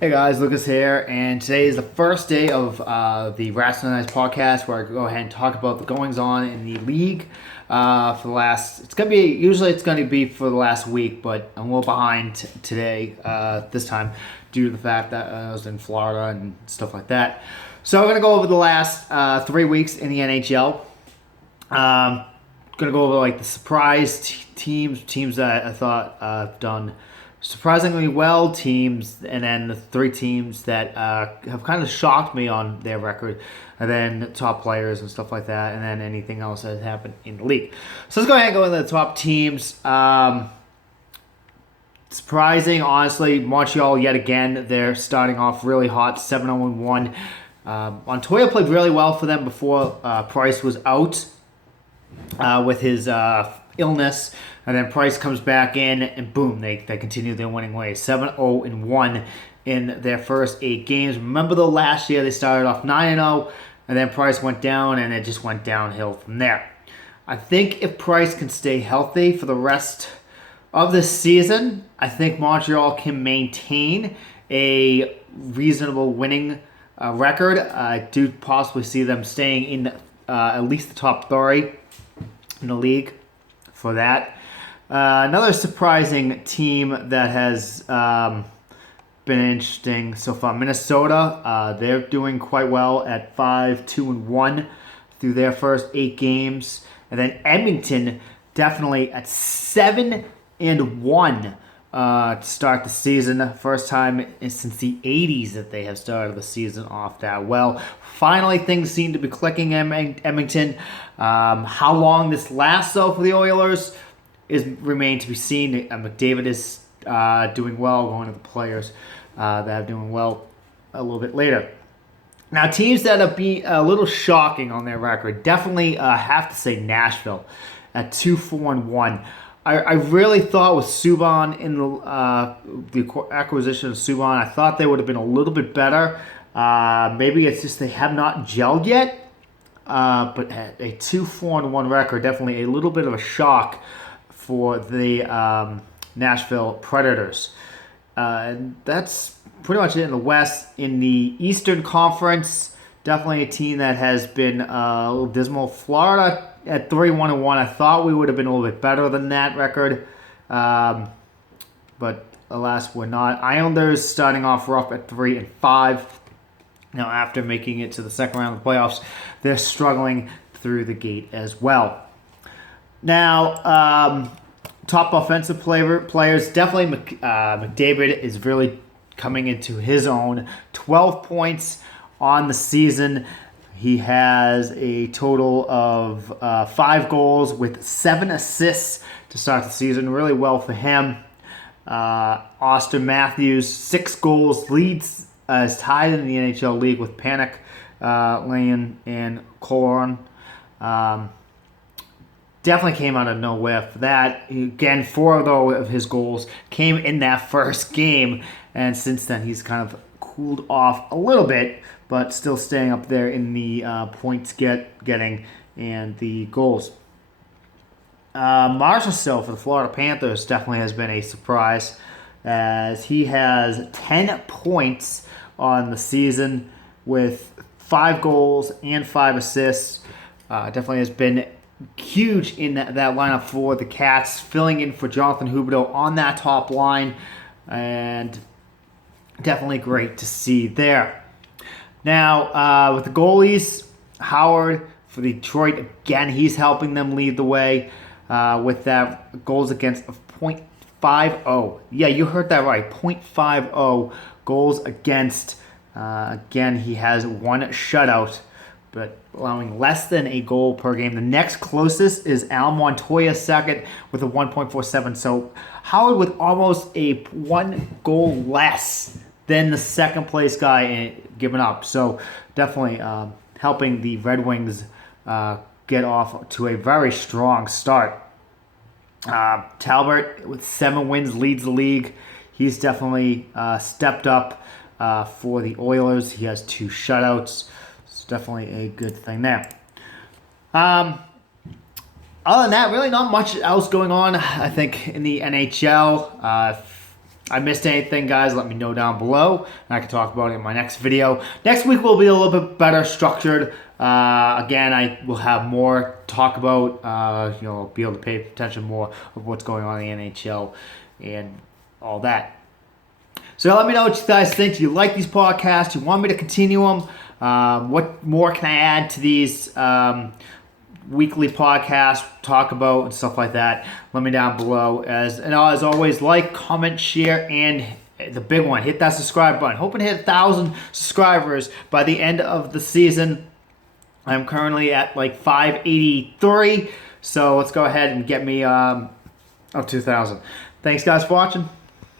Hey guys, Lucas here, and today is the first day of the Rationalized podcast where I go ahead and talk about the goings on in the league for the last. It's gonna be for the last week, but I'm a little behind today this time due to the fact that I was in Florida and stuff like that. So I'm gonna go over the last 3 weeks in the NHL. Gonna go over like the surprise teams that I thought done surprisingly well, teams, and then the three teams that have kind of shocked me on their record, and then the top players and stuff like that, and then anything else that has happened in the league. So let's go ahead and go into the top teams. Surprising, honestly, Montreal yet again. They're starting off really hot, 7-0-1. Montoya played really well for them before Price was out with his illness, and then Price comes back in, and boom, they continue their winning ways. 7-0-1 in their first 8 games. Remember, though, last year they started off 9-0, and then Price went down, and it just went downhill from there. I think if Price can stay healthy for the rest of the season, I think Montreal can maintain a reasonable winning record. I do possibly see them staying in at least the top 30 in the league for that. Another surprising team that has been interesting so far, Minnesota. They're doing quite well at 5-2-1 through their first 8 games. And then Edmonton definitely at 7-1 to start the season. First time since the 80s that they have started the season off that well. Finally, things seem to be clicking in Edmonton. How long this lasts, though, for the Oilers is remain to be seen. McDavid is doing well, going to the players that are doing well a little bit later. Now, teams that have been a little shocking on their record, definitely have to say Nashville at 2-4-1. I really thought with Subban in the acquisition of Subban, I thought they would have been a little bit better. Maybe it's just they have not gelled yet. But a 2-4-1 record, definitely a little bit of a shock for the Nashville Predators. And that's pretty much it in the West. In the Eastern Conference, definitely a team that has been a little dismal. Florida at 3-1-1. I thought we would have been a little bit better than that record. But alas, we're not. Islanders starting off rough at 3-5. Now, after making it to the second round of the playoffs, they're struggling through the gate as well. Now, top offensive players, definitely McDavid is really coming into his own. 12 points on the season. He has a total of 5 goals with 7 assists to start the season. Really well for him. Austin Matthews, 6 goals, leads is tied in the NHL league with Panik, Lane, and Koron. Definitely came out of nowhere for that. Again, 4 of his goals came in that first game, and since then he's kind of cooled off a little bit, but still staying up there in the points getting and the goals. Marshall Still for the Florida Panthers definitely has been a surprise, as he has 10 points on the season with 5 goals and 5 assists. Definitely has been huge in that lineup for the Cats, filling in for Jonathan Huberdeau on that top line, and definitely great to see there. Now, with the goalies, Howard for Detroit, again, he's helping them lead the way with that goals against of .50. Yeah, you heard that right, .50 goals against. Again, he has 1 shutout, but allowing less than a goal per game. The next closest is Al Montoya, second, with a 1.47. So Howard with almost a 1 goal less than the second place guy giving up. So definitely helping the Red Wings get off to a very strong start. Talbot with 7 wins leads the league. He's definitely stepped up for the Oilers. He has 2 shutouts. It's definitely a good thing there. Other than that, really not much else going on, I think, in the NHL. I missed anything, guys, let me know down below, and I can talk about it in my next video. Next week will be a little bit better structured. Again, I will have more to talk about. Be able to pay attention more of what's going on in the NHL and all that. So let me know what you guys think. Do you like these podcasts? Do you want me to continue them? What more can I add to these weekly podcasts, talk about and stuff like that? Let me down below. As always, like, comment, share, and the big one, hit that subscribe button. Hoping to hit 1,000 subscribers by the end of the season. I'm currently at like 583, so let's go ahead and get me up to 1,000. Thanks, guys, for watching.